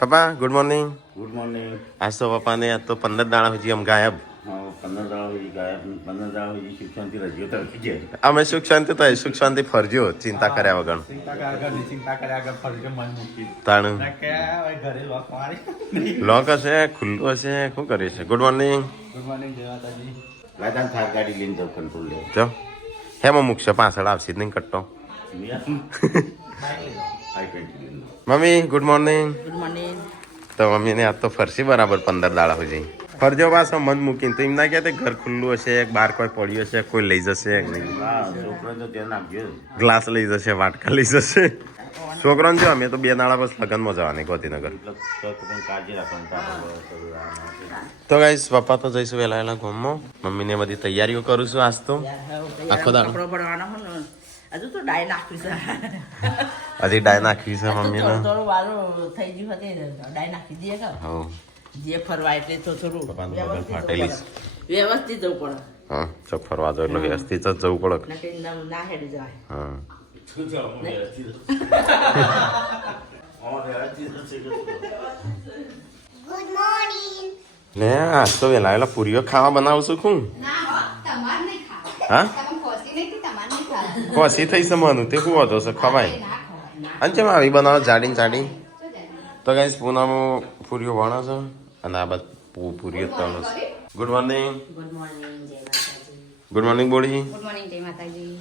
પપ્પા good morning. Good morning. આજ તો પપ્પાને આજ તો 15 દાડા સુધી આમ ગાયબ. 15 દાડા સુધી ગાયબ, 15 દાડા સુધી સુખ શાંતિ રજ્યો તો છે. અમે સુખ શાંતિ તો સુખ શાંતિ ફરજો, ચિંતા કર્યા વગર. ચિંતા કર્યા આગળ ફરજો મન મૂકી તાણું ઘરે લોક મારી લોક હશે, ખુલ્લું હશે, શું કરે છે? Good morning. ગુડ મોર્નિંગ જય માતાજી. લાદાન થાર ગાડી લઈને જાઉં કંટ્રોલ લે. જો હેમાં મૂકશે, પાછળ આવશે જ નહીં કટ્ટો. મમ્મી ગુડ મોર્નિંગ. Good morning. તો મમ્મીને આજ તો ફરશી બરાબર 15 દાડા સુધી. ફરજો પાછો મન મૂકીને તો એમ ના કહેતા ઘર ખુલ્લું હશે, બહાર કોઈ પડ્યું હશે, કોઈ લઈ જશે નહીં. હા, છોકરો તો ધ્યાન આપજો. ગ્લાસ લઈ જશે, વાટકા લઈ જશે. છોકરાને જો અમે તો 2 દાડા બસ લગ્નમાં જવાની ગોધીનગર. એટલે પણ કાળજી રાખવાનું. તો ગાઈસ પપ્પા તો જઈશું વહેલા વહેલા ગામમાં. મમ્મીને બધી તૈયારીઓ કરું છું આજ તો. આખો દાડો કપડો ભરવાનો હોય ને હજુ તો ડાય નાખવી છે. હજી ડાય નાખવી છે મમ્મીને. થોડું વારું થઈ ગયું હતી ડાય નાખી દઈએ કે હા જે ફરવા એટલે તો થોડું પપ્પાનું મગજ ફાટેલી છે. વ્યવસ્થિત જવું પડે. હા ચોક ફરવા જાવ એટલે વ્યવસ્થિત જ જવું પડે. નકર ના હેડી જવાય. હા ગુડ મોર્નિંગ. ને આજ તો વહેલા વહેલા પૂરીઓ ખાવા બનાવું છું હું. ના તમાર નહીં ખાવા. હા તમે ખોસી નહીં કે તમાર નહીં ખાવા. ખોસી થઈ છે મનું તે શું વાંધો છે ખવાય. ના ખાવા. અને ચેમ આવી બનાવો જાડી જાડી. શું જાણે? તો ગાઈસ પૂનામાં પૂરીઓ વણો છે અને આ બાદ પૂરીઓ તળો છે. Good morning. ગુડ મોર્નિંગ જય માતાજી. Good morning body. Good morning જય માતાજી.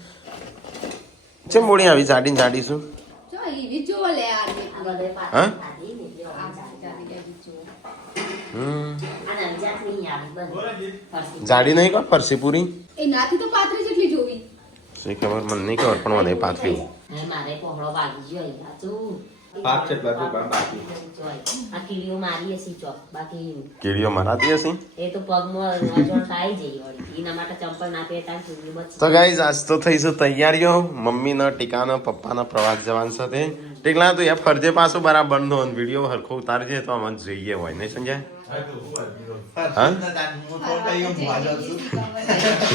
ચેમ બોડી આવી જાડી જાડી છું? જો ઈ જો લે આ આ બધે હા? પાછી ખાધી ને જો આ જાડી જો. હમ અને અંજાત નહીં આવી બધી ફરસી. જાડી નહીં કર ફરસી પૂરી. એ નાથી તો પાત્રી જેટલી જોવી. શી ખબર મને નહીં ખબર પણ મને પાથરી. હે મારે પહોળો બાકી જોઈ સાચું. પાક છે બાકી બાકી આ કીડીઓ મારી હશે ચોક બાકી કીડીઓ મરાતી હશે. એ તો પગમાં વજન થાય જઈ વળી એના માટે ચંપલ ના પહેરતા કીડીઓ બચી. તો ગાઈઝ આજ તો થઈ છે તૈયારીઓ. મમ્મીના ટીકાના પપ્પાના પ્રવાસ જવાન સાથે. ટીકલા તો યાર ફરજે પાછું બરાબર નો વિડીયો હરખો ઉતારજે તો અમને જોઈએ હોય નહીં સમજાય. હા?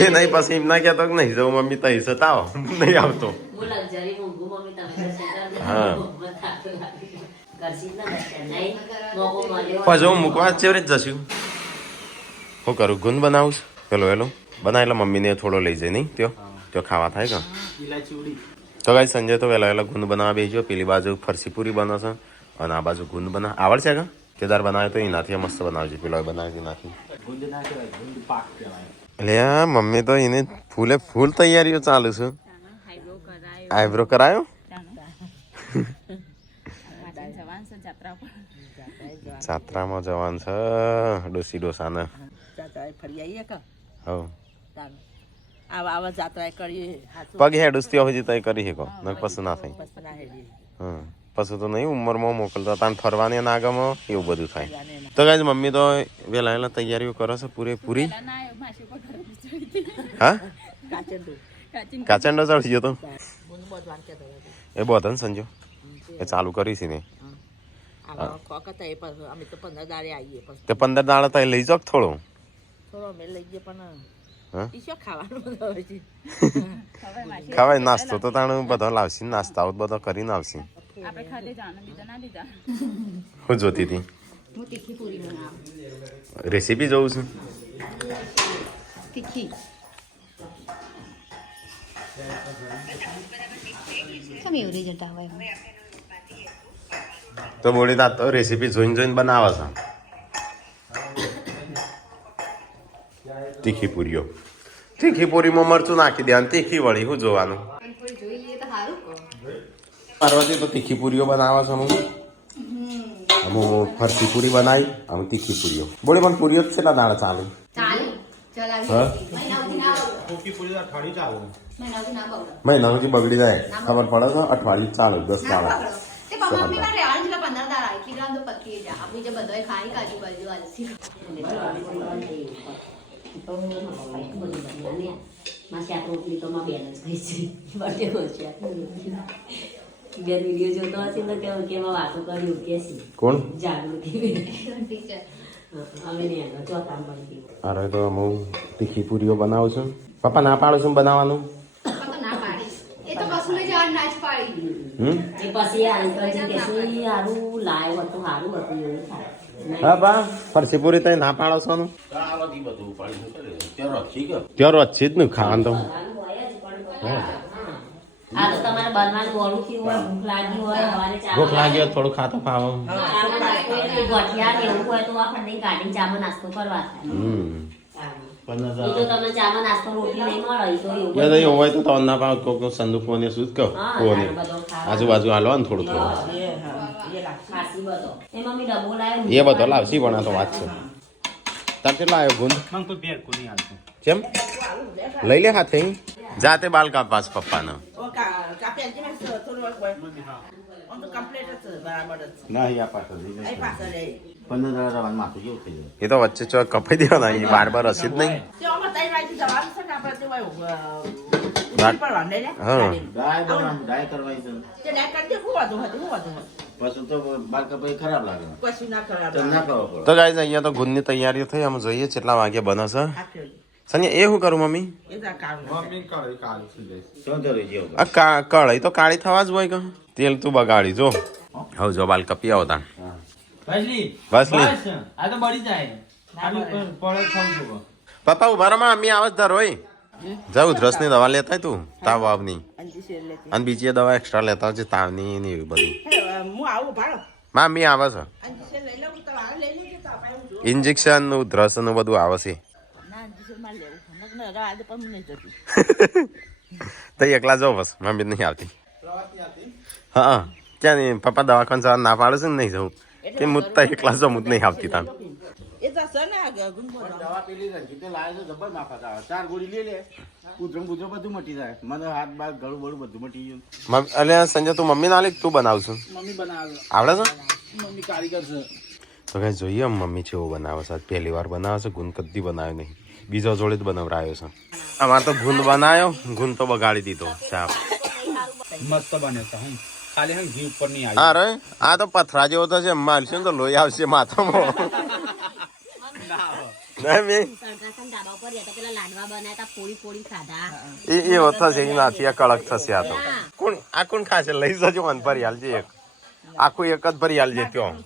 એ નહીં પછી એમ ના કહેતો કે નહીં જવું મમ્મી તઈ છે તાવ નહીં આવતો. હું લક્ઝરી ઊંઘું મમ્મી તમે દર્શન કરી હા. કરશી જ ના દર્શન નહીં મોકો મળ્યો પછી હું મૂકવા ચેવરે જ જશું. શું કરું ગુંદ બનાવું છું પેલો વહેલો બનાય એટલે મમ્મીને થોડો લઈ જાય નહીં ત્યો ખાવા થાય કે. ઇલાયચી ઉડી. તો ગાઈ સંજય તો વહેલા વહેલા ગુંદ બનાવવા બેસજો. પેલી બાજુ ફરસી પૂરી બનાવશે અને આ બાજુ ગુંદ આવડશે કે કેદાર બનાવે તો એનાથી મસ્ત બનાવજે. પેલો બનાવે એનાથી ગુંદ ના કહેવાય ગુંદ પાક કહેવાય. એટલે આ મમ્મી તો એને ફૂલે ફૂલ તૈયારીઓ ચાલુ છે. આઈબ્રો કરાયો. જાત્રામાં જવાન છે ડોસી ડોસાને. ફરી આવીએ કે હવ આવા જાત્રા કરીએ પગ હેડુસ ત્યાં સુધી તય કરી શકો ન પછી ના થાય. પછી ના હેડીએ હા પછી તો નહીં ઉંમરમાં મોકલતા તાન ફરવાની નાગામાં એવું બધું થાય. તો ગાઈઝ મમ્મી તો વહેલા વહેલા તૈયારીઓ કરે છે પૂરેપૂરી. હા કાચંડો ચડી ગયો તો એ બોધ ને સંજો એ ચાલુ કરી છે ને અમે તો 15 દાડે આવીએ પછી તે 15 દાડા તો લઈ જાવ થોડો. થોડો અમે લઈ જઈએ પણ હા? ઈ શું ખાવાનું ખવાય નાસ્તો તો તાણ બધો લાવશે નાસ્તા બધો કરીને આવશે. હું જોતી હતી હું તીખી પૂરી બનાવું. રેસીપી જોઉં છું. તીખી. કેમ એવરી જતા હોય? તો બોલી તા તો રેસીપી જોઈને બનાવે છે. તીખી પૂરીઓ તીખી પૂરીમાં મરચું નાખી દે અને તીખી વળી શું જોવાનું. પણ થોડી જોઈ લઈએ તો સારું કહો. પાર્વતી તો તીખી પૂરીઓ બનાવે છે. હું ફરસી પૂરી બનાવી અમે તીખી પૂરીઓ બોલી પણ પૂરીઓ જ કેટલા દાડા ચાલે. ચાલે ચલાવી. હા? મહિનાથી ના આવડે. કોકી પૂરી અઠવાડિયું ચાલે. મહિનાથી ના બગડે. મહિના સુધી બગડી જાય ખબર પડે છે. અઠવાડિયું ચાલે 10 ના દાડા. બગડે. તે મમ્મી માં રહેવાનું છે 15 દાડા એટલી ગ્રામ તો પતી જાય. આપણે જે બધાય ખાઈ કાજુ બાજુ આલસી. માસી આ રોટલી તો માં બેન જ ગઈ છે બટે હોશે બે વિડીયો જોતો હશે તો કેવા વાતો કર્યું કે છે કોણ જાગૃતિ ટીચર. અમે ને એનો ચોથા મળી અરે તો હું તીખી પૂરીઓ બનાવું છું. પપ્પા ના પાડું છું બનાવવાનું. પપ્પા તો ના પાડીશ. એ તો કશું ને જાણ ના જ પાડી. એ પછી આ અંકલજી કે છે હારું લાવ્યો હતું હારું હતું એવું થાય હા બા ફરસી પૂરી તો ના પાડો છો નું ચાલથી બધું ઉપાડી શકે ત્યાં રખી ગયો ત્યાં રોજ જ ને ખાવાનું તો બનવાનું હોય જ પણ આ તો તમારે બનવાનું મોડું થયું હોય ભૂખ લાગી હોય સવારે ચા ભૂખ લાગી થોડું ખાતો ખાવો ચાનો નાસ્તો એટલે ગોઠિયા ને એવું હોય તો આપણને કાઢીને ચામાં નાસ્તો કરવા થાય એ તો તમને ચામાં નાસ્તો રોટલી નહીં મળે તો એવું એવું હોય તો ના પાવ કોક સંદુ ફોને શું જ કહો ફોને આજુબાજુ હાલો ને થોડું થોડું ખાસી બધો એ મમ્મી ડબ્બો લાવ્યો એ બધો લાવશી પણ આ તો વાત છે તાર કેટલા આવ્યો ગુંદ મને કોઈ ભેર કોઈ હાલતું કેમ લઈ લે હાથે જાતે બાલ કાપાસ પપ્પાનો નહીં આ પાછળ 15 દાડા રવાનું માથું કેવું થઈ જાય એ તો વચ્ચે ચોક કપાઈ દેવાના એ બાર હશે જ નહીં હા ડાય કરવાની છે પછી તો બાર કપાઈ ખરાબ લાગે તો ના કરવો પડે તો ગાઈઝ અહીંયા તો ગુંદની તૈયારીઓ થઈ અમે જોઈએ કેટલા વાગે બને છે સનિયા એ શું કરું મમ્મી મમ્મી કાળી કાળી થઈ જાય શું કરી જેવું આ કઢાઈ તો કાળી થવા જ હોય કે તેલ તું બગાડી જો હવે જો બાલ કપી આવો તાણ બસ લી આ તો બળી જાય પડે ખાવું છું પપ્પા ઉભા રમા અમ્મી આવાજ ધર હોય જા ઉધરસની દવા લેતા તું તાવ વાવની અને બીજી દવા એક્સ્ટ્રા લેતા હોય છે તાવની ને એવી બધી માં અમ્મી આવે છે ઇન્જેક્શન ઉધરસ નું બધું આવે છે તો એકલા જાઓ બસ મમ્મી નહીં આવતી હા ક્યાં નહીં પપ્પા દવાખાને જવા ના પાડે છે ને નહીં જવું કે હું તો એકલા જાઉં હું જ નહીં આવતી તાન દવા પેલી રંજીતે લાવે છે જબર માફત આવે 4 ગોળી લઈ લે કૂતરું બધું મટી જાય મને હાથ બાર ગળું બળું બધું મટી ગયું એટલે સંજય તું મમ્મી ના લે તું બનાવશું મમ્મી બનાવે આવડે છે મમ્મી કારીગર છે તો કઈ જોઈએ મમ્મી છે એવું બનાવે છે પહેલી વાર બનાવે છે ગુંદ કદી બનાવ્યો નહીં બીજા જોડે જ બનાવરાયો છે અમારે તો ગુંદ બનાવ્યો ગુંદ તો બગાડી દીધો સાપ મસ્ત બને છે હું ખાલી હમ ઘી ઉપર નહીં હા રે આ તો પથરા જેવો તો છે મારશે ને તો લોહી આવશે માથામાં ના મેં સરકાસન ધાબા ઉપર તો પેલા લાડવા બનાવ્યા ફોડી ફોડી ખાધા એ એવો થશે એ નાથી આ કડક થશે આ તો કોણ ખાશે લઈ જજો મન ભરી હાલજે એક આખું એક જ ભરી હાલજે ત્યાં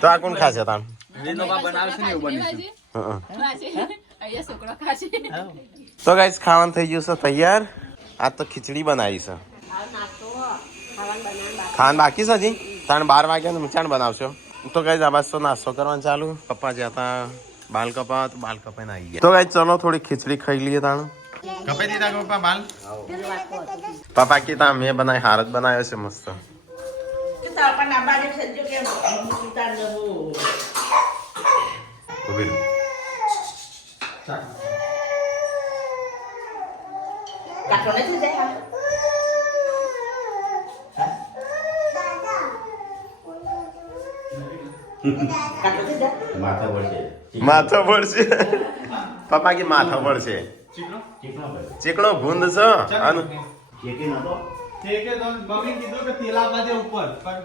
તો આ કોણ ખાશે તાણ બનાવશે ને એવું બને છે તો ગાઈસ ખાવાનું થઈ ગયું છે તૈયાર આ તો ખીચડી બનાવી છે ખાવાનું બાકી છે હજી તાણ 12 વાગ્યા ને ચાણ બનાવશો તો ગાઈસ આ બાદ તો નાસ્તો કરવાનું ચાલુ પપ્પા જ્યાં હતા બાલ કપા તો બાલ કપાઈને આવી ગયા તો ગાઈસ ચલો થોડી ખીચડી ખાઈ લઈએ તાણ કપાઈ દીધા પપ્પા બાલ પપ્પા કે તા મેં બનાવી હાર જ બનાવ્યો છે મસ્ત ઉભી રહો. માથા પડશે માથા પડશે પપ્પા કે માથા પડશે ચીકણો ગુંદ છે અને ચેકી નતો મમ્મી કીધું કે તેલા બાજે ઉપર પણ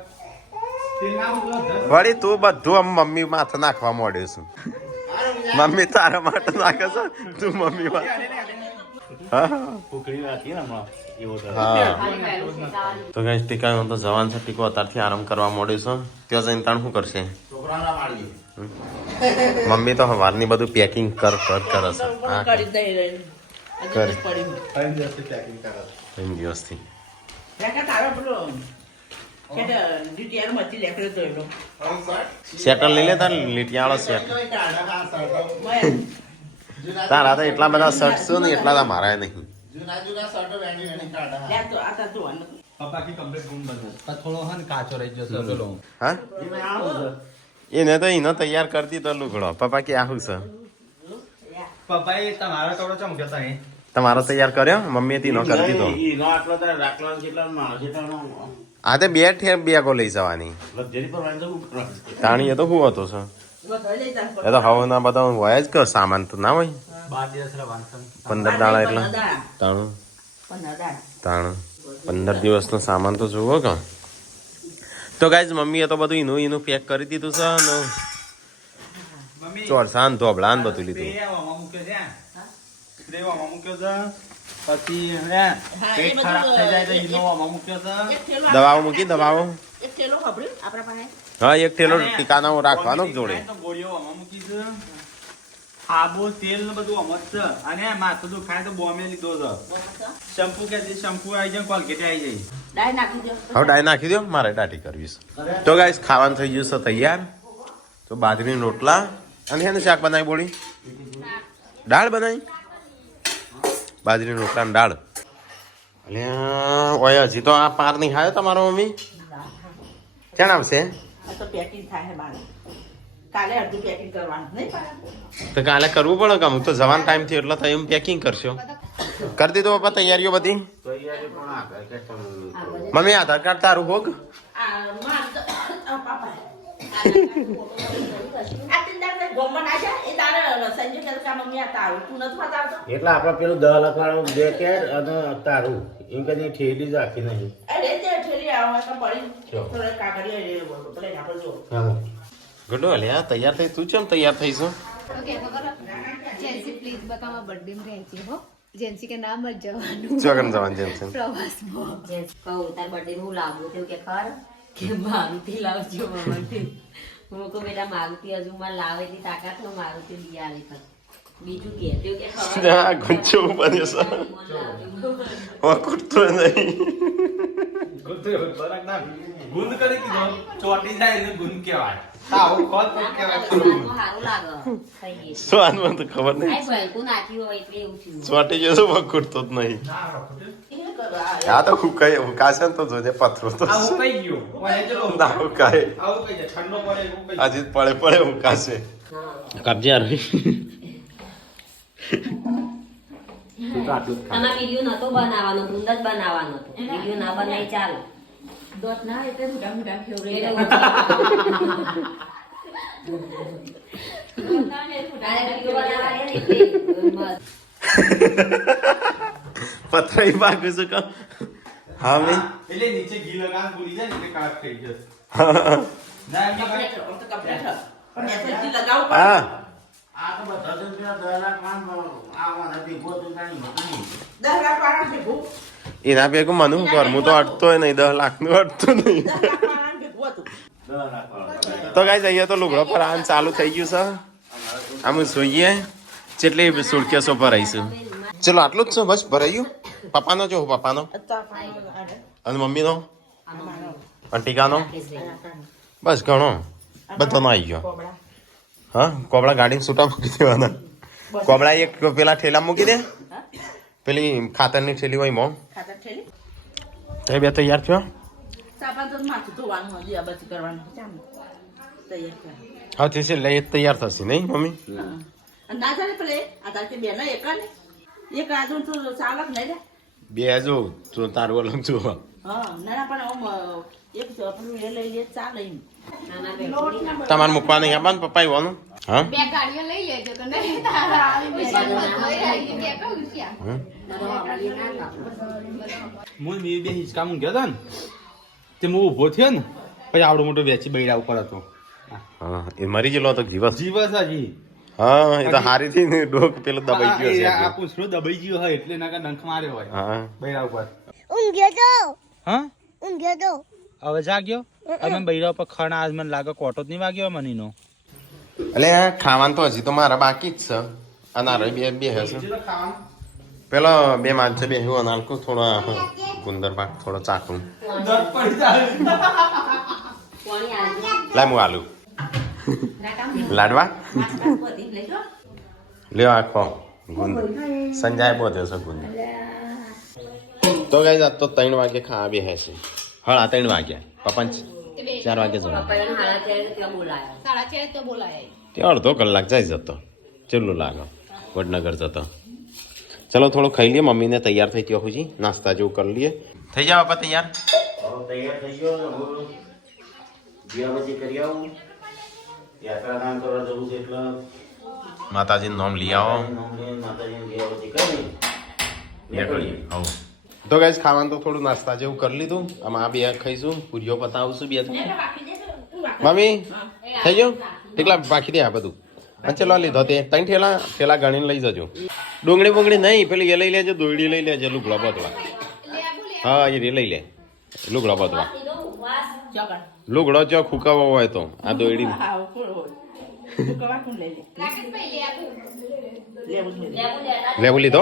તેના ઉપર વળી તું બધું આમ મમ્મી માથે નાખવા માંડ્યો છું મમ્મી તારા માટે નાખે છે તું મમ્મી હા ફૂકડી રાખી ને હમણાં એવો તો હા તો કઈ ટીકા તો જવાન છે ટીકો અત્યારથી આરામ કરવા માંડ્યો છે ત્યાં જઈને તાણ શું કરશે છોકરાના માળી મમ્મી તો સવારની બધું પેકિંગ કરે છે ત્રણ દિવસથી સેટલ લઈ લે તાર લીટિયાળો સેટ તારા તો એટલા બધા શર્ટ છે ને એટલા તો મારા નહીં પપ્પા કી કમ્પ્લીટ ગુમ બને પણ થોડો હન કાચો રહી જશે પેલો હા એને તો એનો તૈયાર કરતી તો લુગડો પપ્પા કે આવું છે પપ્પા એ તમારો કપડો ચમકતા હે તમારો તૈયાર કર્યો મમ્મી તી નો કરી દીધો નો આટલો તારે રાખલો કેટલા માણસ કેટલા આ તે બે બેગો લઈ જવાની લક્ઝરી પર વાંધો શું કરવાનું તાણી એ તો શું હતો છે એ તો હવે ના બધા હોય જ કે સામાન તો ના હોય 12 દિવસ રવાનસન 15 દાડા એટલે તાણું 15 દિવસનો સામાન તો જોવો કે તો ગાઈઝ મમ્મીએ તો બધું એનું પેક કરી દીધું છે ને મમ્મી ચોરસાન ધોબળા ને બધું લીધું સ્પ્રે આવામાં મૂક્યો છે સ્પ્રે આવામાં મૂક્યો છે પછી હે પેટ ખરાબ થઈ જાય તો ઇનોવામાં મૂક્યો છે. એક થેલો દવાઓ મૂકી દવાઓ. એક થેલો ખબર્યું આપણા પાસે હા એક ટેલો ટીકાનો રાખવાનો જ જોડે. તો ગોળીઓ આમાં મૂકી છે. આબો તેલ ને બધું આમાં જ છે. અને માથું દુખાય તો બોમ્બે લીધો છે. શેમ્પુ કે જે શેમ્પુ આવી જાય કોલગેટ આવી જાય. ડાય નાખી દો હવે ડાય નાખી દો મારે દાટી કરવી છે. તો ગાઈસ ખાવાનું થઈ ગયું છે તૈયાર. તો બાજરીના રોટલા અને એનું શાક બનાવી બોલી દાળ બનાવી બાજરીના રોટલા ને દાળ. અલ્યા ઓય હજી તો આ પાર નહીં ખાયો તમારો મમ્મી ક્યાં આવશે આ તો પેકિંગ થાય છે બાર કાલે અડધું પેકિંગ કરવાનું નહીં પાડે તો કાલે કરવું પડે કે અમુક તો જવાનો ટાઈમ થયો એટલે તો એમ પેકિંગ કરશો કરી દીધો પપ્પા તૈયારીઓ બધી તૈયારી પણ આ કરે કે તમે મમ્મી આધાર કાર્ડ તારું હોગ આ માર તો પાપા આ તિંદાર ગોમન આજા એ તારે સંજય કે કા મમ્મી આ તારું તું નથી બતાવતો એટલે આપણે પેલું 10 લખવાનું બે કેર અને તારું એમ કદી ઠેલી જ રાખી નહીં. અરે તે ઠેલી આવો તો પડી થોડે કાગળિયા લે બોલો ભલે આપણે જો હા ગુડો અલ્યા તૈયાર થઈ તું કેમ તૈયાર થઈશું ओके मगर जेंसी प्लीज बताओ बर्थडे में रहती हो जेंसी के नाम मत जवानू ચોગન જવાન જેમ છે प्रवास में જે કહું તાર બર્થડે હું લાવું તેવું કે ખર કે મારુતિ લાવજો મને હું કહું બેટા મારુતિ હજુ માં લાવે એટલી તાકાત નો મારુતિ લઈ આવે કર બીજું કે તેવું કે ખબર આ ગુંચો બન્યો છે ઓ કુટતો નહીં ગુંદ કરી દીધો ચોટી જાય એટલે ગુંદ કહેવાય. તાવ કોલ પણ કહેવાય. સારું લાગે થઈ ગઈ સ્વાદ મને તો ખબર નહીં આઈ ભલકું નાખ્યું હોય એટલે એવું થયું ચોટી ગયો તો કુટતો જ નહીં આ તો હુકાય હુકાશે ને તો જોજે પથરો તો આવું કઈ ગયો ઓય ચલો ના હુકાય આવું કઈ જાય ઠંડો પડે એવું કઈ આજે પડે પડે હુકાશે કબજે રહી આમાં વિડીયો નતો બનાવવાનો ઊંડ જ બનાવવાનો હતો વિડીયો ના બનાવી ચાલો दोत ना इतने मुड़ा मुड़ा फेवरेट પથરાઈ ભાગ છે કા હા મે એટલે નીચે ઘી લગાવ ભૂલી જાય ને એટલે કાટ થઈ જશે. ના એમ કપડે નહીં. તો કપડે પણ એસએલજી લગાવ હા આ તો બધા જ પેલા 10 લાખ માં આવવાના હતી ગોતું જાણી નથી. 10 લાખ વાળા ભેગું એના ભેગું મને શું કર હું તો અટતોય નહીં 10 લાખ નું અટતો નહીં 10 લાખ વાળા ભેગું હતું 10 લાખ વાળા. તો ગાઈસ અહીંયા તો લુગડો પર આન ચાલુ થઈ ગયું છે આમ જોઈએ જેટલી સુટકેસો ભરાઈશું ચલો આટલું જ છે બસ ભરાયું પપ્પાનો જો પપ્પાનો અને મમ્મીનો અને ટીકાનો બસ ઘણો બધાનો આવી ગયો હા કોબળા ગાડીને છૂટા મૂકી દેવાના કોબળા એક પેલા ઠેલા મૂકી દે પેલી ખાતરની ઠેલી હોય મોં ખાતર ઠેલી તે બે તૈયાર થયો સાપા તો માથું ધોવાનું હજી આ બધું કરવાનું ચાલ તૈયાર કર હા તે છે લઈ તૈયાર થશે નહીં મમ્મી અને ના ચાલે પેલે આ તારે બે ના એક ને એક આજુ તો ચાલક નહીં રે બે જો તો તારું અલગ જો હા ના પણ આમ એક આપણું એ લઈ લે ચાલે એમ તમારે મૂકવા નહીં આવવાનું પપ્પા આવવાનું હા બે ગાડીઓ લઈ લેજો તો નહીં તારા આવી કે કહું છું મૂળ મેં બે હિંચકા મૂક્યા હતા ને તે હું ઊભો થયો ને પછી આવડો મોટો વેચી બૈરા ઉપર હતો. હા એ મરી ગયેલો હતો જીવસ જીવસ હજી હા એ તો હારી થી ને ડોક પેલો દબાઈ ગયો છે આ પૂછડો દબાઈ ગયો હોય એટલે નાકા ડંખ માર્યો હોય હા બૈરા ઉપર. ઊંઘ્યો તો હા ઊંઘ્યો તો હવે જાગ્યો અમે બૈરા ઉપર ખણ આજ મને લાગે કોટો જ નહીં વાગ્યો મનીનો. એટલે ખાવાનું તો હજી તો મારા બાકી જ છે અને આ બે બે હશે પેલો બે માણસે બે હું નાખું થોડો ગુંદર પાક થોડો ચાકું કોણી આવી લાય હું આલુ લાડવા લ્યો આખો ગુંદ સંજાય બોધે છે ગુંદ તો ગાઈસ આજ તો 3 વાગે ખાવા બે હશે હા 3 વાગ્યા પપ્પા 4 વાગે જવા પપ્પાને હાડા ત્યારે ત્યાં બોલાયો 4:30 तो बोलाया તે અડધો કલાક જાય જતો ચેટલું લાગે વડનગર જતો ચલો થોડું ખાઈ લઈએ મમ્મીને તૈયાર થઈ ગયો હુજી નાસ્તા જેવું કરી લઈએ થઈ જાવ બાપા તૈયાર હવે તૈયાર થઈ ગયો ને હું દિવાબત્તી કરી આવું. યાત્રાધામ કરવા જવું છે એટલે માતાજીનું નામ લઈ આવો માતાજીની દિવાબત્તી કરી નીકળીએ આવો તો ગાઈસ ખાવાનું તો થોડું નાસ્તા જેવું કરી લીધું આમાં આ બે ખાઈશું પૂરીઓ પતાવશું બે મમ્મી થઈ ગયું કેટલા બાકી દે આ બધું અને ચલો લીધો તે 3 ઠેલા ગણીને લઈ જજો ડુંગળી બુંગળી નહીં પેલી એ લઈ લેજો દોયડી લઈ લેજો લુગડા બધવા હા એ લઈ લે લુગડા બધવા લુગડો ચો ખુકાવો હોય તો આ દોયડી લેવું લીધો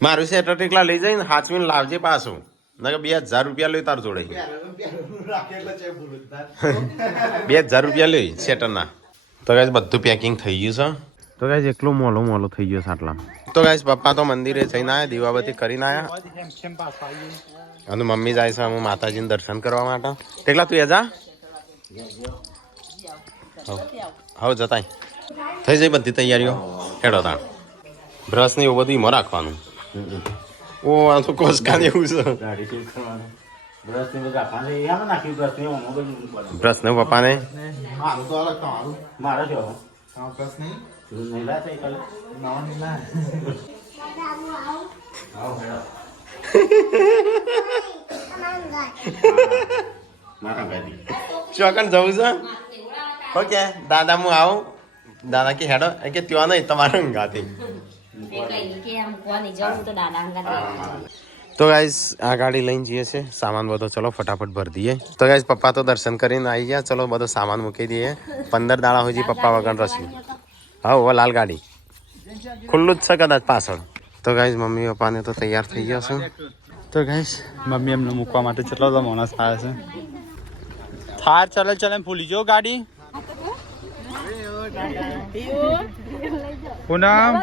મારું સેટર ટેકલા લઈ જઈને હાચવીને લાવજે પાછું ના 2000 રૂપિયા લઈ તાર જોડે 2000 રૂપિયા લઈ સેટરના તો ગાઈસ બધું પેકિંગ થઈ ગયું છે તો ગાઈસ એકલું મોલો થઈ ગયો છે આટલામાં તો ગાઈસ પપ્પા તો મંદિરે જઈને આવ્યા દીવાબત્તી કરીને આવ્યા અને મમ્મી જાય છે હું માતાજીને દર્શન કરવા માટે ટેકલા તું એ જા હવે જતાય થઈ જાય બધી તૈયારીઓ હેડો તાણ બ્રશ ને એવું બધું એમાં રાખવાનું ઓ આ તો કોસકાને એવું છે ગાડી ઠીક કરવાનું બ્રશ ને બધા પાને એમાં નાખ્યું બ્રશ ને એમાં બધું બ્રશ ને પપ્પાને મારું તો અલગ તમારું મારા જો બ્રશ નહીં નહીં લાય તઈ કાલે ના નહીં લાય આવ હેડો મારા ગાડી ચોકન જવું છે ઓકે દાદા હું આવું દાદા કે હેડો કે ત્યાં નહીં તમારે હંગાથી તો ગાઈસ આ ગાડી લઈને જઈએ છે સામાન બધો ચલો ફટાફટ ભરી દઈએ તો ગાઈસ પપ્પા તો દર્શન કરીને આવી ગયા ચલો બધો સામાન મૂકી દઈએ 15 દાડા સુધી પપ્પા વગર રસી હા લાલ ગાડી ખુલ્લું જ છે કદાચ પાછળ તો ગાઈસ મમ્મી પપ્પાને તો તૈયાર થઈ ગયા છે તો ગાઈસ મમ્મી એમને મૂકવા માટે કેટલો બધો માણસ થાય છે થાર ચલે ભૂલી જો ગાડી પૂનમ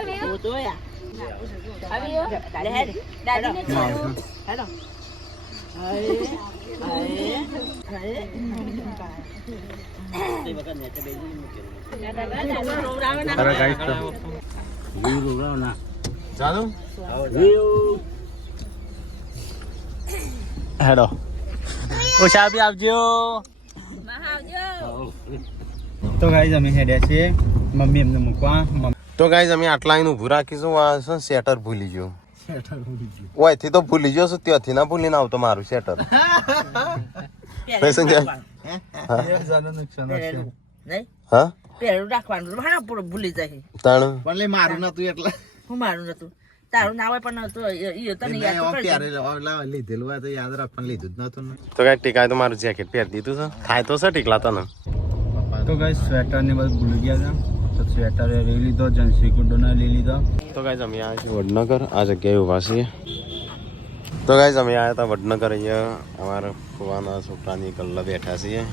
હેડો ઓછા બી આવજો તો ગાઈઝ અમે હેડ્યા છીએ મમ્મી એમને મૂકવા તો ગાઈસ અમે આટલા અહીં ઊભું રાખીશું આ છે શેટર ભૂલી ગયો ઓયથી તો ભૂલી ગયો છું ત્યાંથી ના ભૂલીને આવતો મારું શેટર હા પેલું રાખવાનું હા પૂરું ભૂલી જાય તાણ પણ મારું નતું એટલે હું મારું નતું તારું ના હોય પણ તો એ તો નહીં લીધેલું હોય તો યાદ રાખવાનું લીધું જ નતું તો કઈ ટીકાય તો મારું જેકેટ પહેરી દીધું છે ખાય તો છે ટીકલા તને તો ગાઈઝ સ્વેટર ને બધું ભૂલી ગયા હતા તો સ્વેટર લઈ લીધો જન્સી ગુડ્ડોને લઈ લીધો તો ગાઈઝ અમે આવ્યા છીએ વડનગર આ જગ્યાએ ઊભા છીએ તો ગાઈઝ અમે આવ્યા હતા વડનગર અહીંયા અમારા ફુવાના છોકરાની ગલ્લા બેઠા છીએ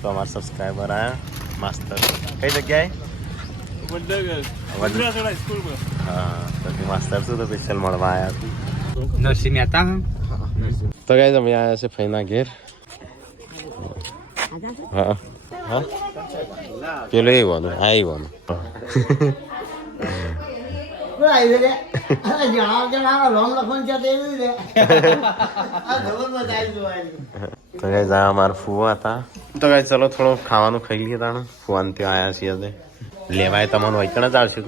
તો અમારા સબસ્ક્રાઈબર આવ્યા માસ્તર કઈ જગ્યાએ હા તો માસ્તર શું તો સ્પેશિયલ મળવા આવ્યા નરસિંહ મહેતા તો ગાઈઝ અમે આવ્યા છે ફઈના ઘેર હા હા પેલો એવાનું આ એવાનું તો ગાઈઝ આ અમારા ફુવા હતા તો ગાઈઝ ચલો થોડો ખાવાનું ખાઈ લઈએ તાણે ફુવાને ત્યાં આવ્યા છીએ આજે લેવાય તમને વૈકણ જ આવશે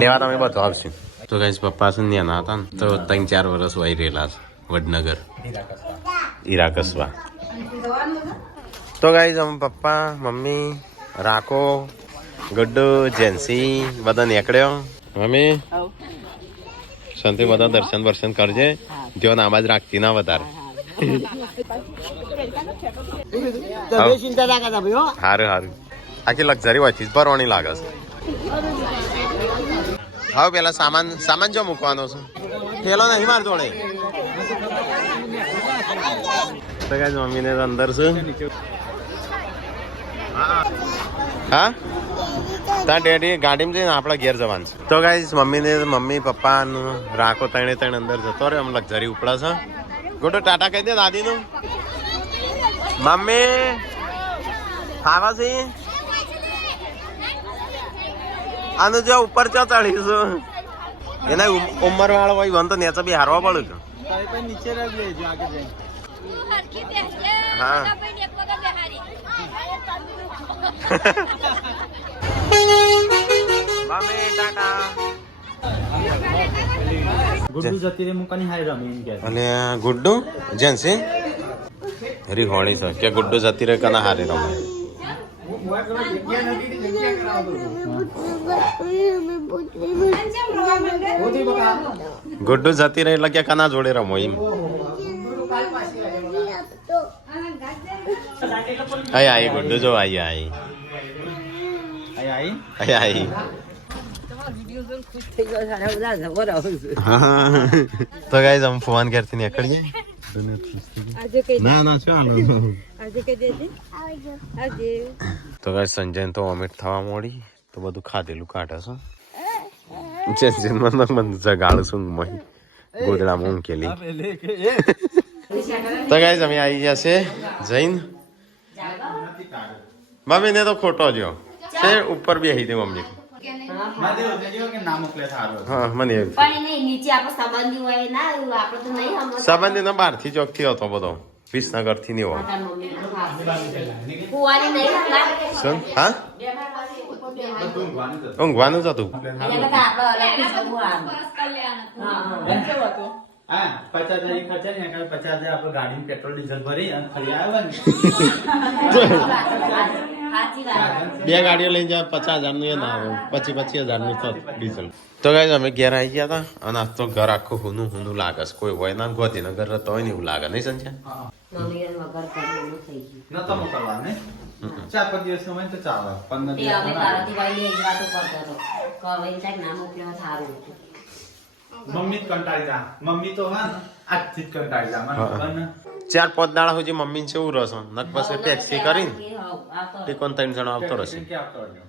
લેવા તમે બધું આવશું તો ગાઈઝ પપ્પા છે નાના હતા ને તો 3-4 વર્ષ વહી રહેલા છે વડનગર ઈરા કસબા તો ગાઈઝ અમે પપ્પા મમ્મી રાખો ગડ્ડુ જેન્સી બધા નીકળ્યો મમ્મી શાંતિ બધા દર્શન કરજે જો નામાજ રાખતી ના વધારે સારું આખી લક્ઝરી હોય ચીજ ભરવાની લાગે છે હવે પેલા સામાન જો મૂકવાનો છે પેલો નહીં માર જોડે તો ગાઈઝ મમ્મીને તો અંદર છે હા ત્યાં ડેડી ગાડીમાં જઈને આપણા ઘેર જવાનું છે તો ગાઈઝ મમ્મી પપ્પા રાખો ત્રણે અંદર જતો રહે આમ લક્ઝરી ઉપડા છે ગોડો ટાટા કહી દે દાદીનું મમ્મી ખાવા છે આનું જો ઉપર ચો ચડીશું એના ઉંમર વાળો હોય વન તો નેચા બી હારવા પડે કે નીચે રાખી દેજો આગળ જઈને હા મમ્મી ટાટા ગુડ્ડુ જતી રે મુકાની હાય રમે એમ કે અને ગુડ્ડુ જેન્સી હરી હોળી છે કે ગુડ્ડુ જતી રહે કના હારે રમે ગુડ્ડુ જતી રહી એટલે કે કના જોડે રમો એમ આઈ આઈ ગુડ્ડુ જો આઈ આઈ આઈ આઈ તો ગાઈસ हम फोन करते નીકળીએ ના ના ચાલો તો ગાઈસ સંજય તો વોમિટ થવા મોડી તો બધું ખાધેલું કાઢે છે જે મને જગાડ છું મહી ગોદડા મૂકેલી તો ગાઈસ અમે આવી ગયા છે જૈન મમ્મી ને તો ખોટો જો છે ઉપર બેહી દે મમ્મી હા મને પણ નહીં નીચે આપણો સંબંધી હોય ના આપણે તો નહીં સમજ સંબંધી નો બહાર થી ચોક થી હતો બધો વિસનગર થી નહીં હોય કુવાની નહીં હંગા શું હા ઊંઘવાનું જ હતું એટલે બધા આપણે અલગથી જમવાનું હા 50,000 ખર્ચા ને 50,000 આપણે ગાડીમાં પેટ્રોલ ડીઝલ ભરી અને ફરી આવ્યા ને સાચી વાત બે ગાડીઓ લઈને જાય 50,000 નું એ ના આવે 25,000 નું થતું ડીઝલ તો ગાઈસ અમે ઘેર આવી ગયા હતા અને આજ તો ઘર આખું હુનું લાગે છે કોઈ હોય ના ગોધીનગર રહેતો હોય ને એવું લાગે નહીં સંજ્યા મમ્મી વગર કરવાનું થઈ ગયું નતો મોકલવા ને 4-5 દિવસ નો હોય તો ચાલે 15 તે અમે તારાથી વાળી એક વાતો કરતો હતો કે હવે ક્યાંક ના મોકલ્યો સારું હતું મમ્મી જ કંટાળી જા મમ્મી તો હા ને આજથી જ કંટાળી જા મને ખબર ને 4-5 દાડા સુધી મમ્મી ને કેવું રહેશે નક પછી ટેક્સી કરીને આવતો ટીકોન 3 જણો આવતો રહેશે કે આપતો રહ્યો